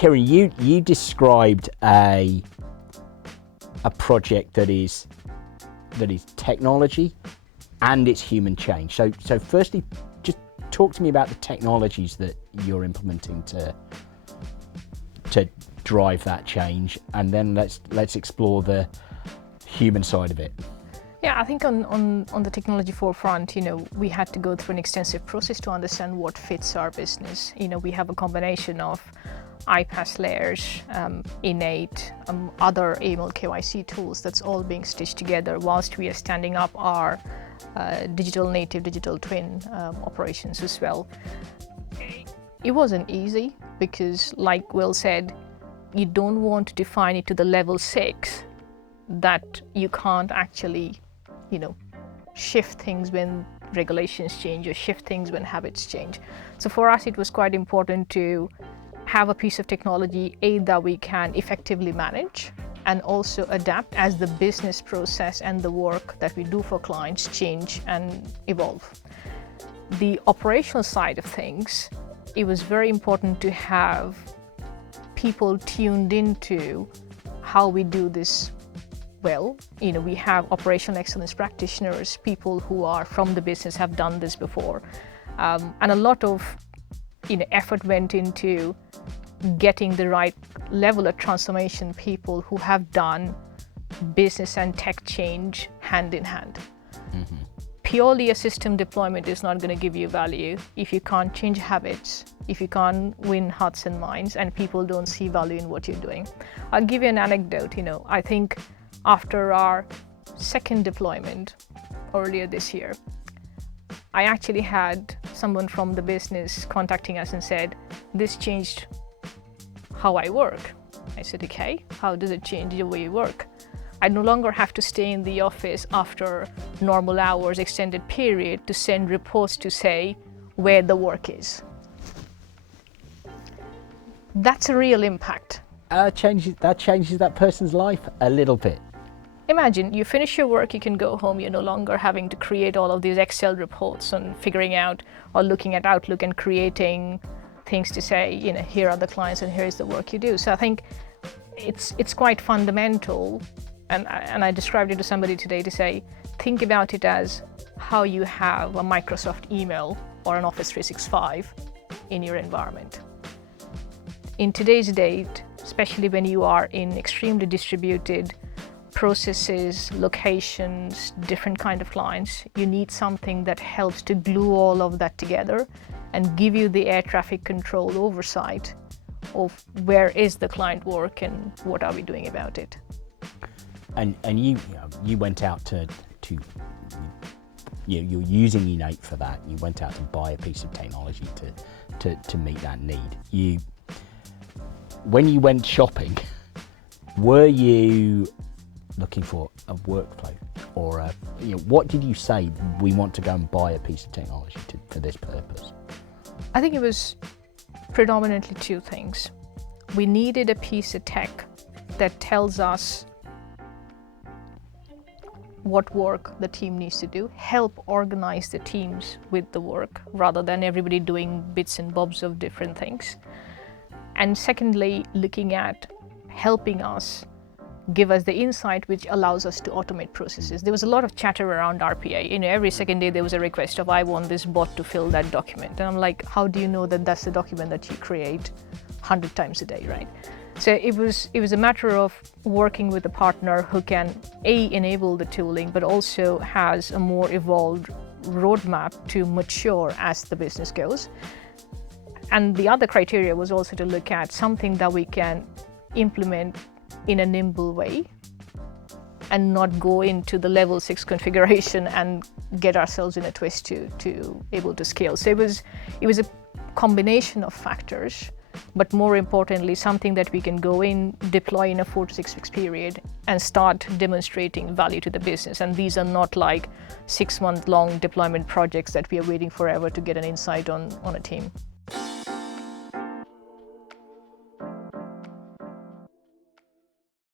Kiran, you described a project that is technology and it's human change. So firstly, just talk to me about the technologies that you're implementing to drive that change, and then let's explore the human side of it. Yeah, I think on the technology forefront, we had to go through an extensive process to understand what fits our business. We have a combination of iPaaS layers, Enate, other AML KYC tools that's all being stitched together whilst we are standing up our digital native, digital twin operations as well. It wasn't easy because, like Will said, you don't want to define it to the level 6 that you can't actually shift things when regulations change or shift things when habits change. So for us, it was quite important to have a piece of technology, that we can effectively manage and also adapt as the business process and the work that we do for clients change and evolve. The operational side of things, it was very important to have people tuned into how we do this well. We have operational excellence practitioners, people who are from the business, have done this before. And a lot of effort went into getting the right level of transformation people who have done business and tech change hand in hand. Mm-hmm. Purely a system deployment is not going to give you value if you can't change habits, if you can't win hearts and minds, and people don't see value in what you're doing. I'll give you an anecdote. I think after our second deployment earlier this year, I actually had someone from the business contacting us and said, this changed how I work. I said, okay, how does it change the way you work? I no longer have to stay in the office after normal hours, extended period, to send reports to say where the work is. That's a real impact. That changes that person's life a little bit. Imagine you finish your work, you can go home, you're no longer having to create all of these Excel reports and figuring out or looking at Outlook and creating things to say, here are the clients and here's the work you do. So I think it's quite fundamental. And I described it to somebody today to say, think about it as how you have a Microsoft email or an Office 365 in your environment. In today's date, especially when you are in extremely distributed processes, locations, different kind of clients, you need something that helps to glue all of that together and give you the air traffic control oversight of where is the client work and what are we doing about it. And you went out to you're using Enate for that. You went out to buy a piece of technology to meet that need. When you went shopping, were you looking for a workflow or what did you say? We want to go and buy a piece of technology for this purpose. I think it was predominantly two things. We needed a piece of tech that tells us what work the team needs to do, help organize the teams with the work rather than everybody doing bits and bobs of different things. And secondly, looking at helping us give us the insight which allows us to automate processes. There was a lot of chatter around RPA. Every second day there was a request of, I want this bot to fill that document. And I'm like, how do you know that that's the document that you create 100 times a day, right? So it was a matter of working with a partner who can enable the tooling, but also has a more evolved roadmap to mature as the business goes. And the other criteria was also to look at something that we can implement in a nimble way and not go into the level 6 configuration and get ourselves in a twist to able to scale. So it was a combination of factors, but more importantly, something that we can go in, deploy in a 4 to 6 weeks period and start demonstrating value to the business. And these are not like 6-month long deployment projects that we are waiting forever to get an insight on a team.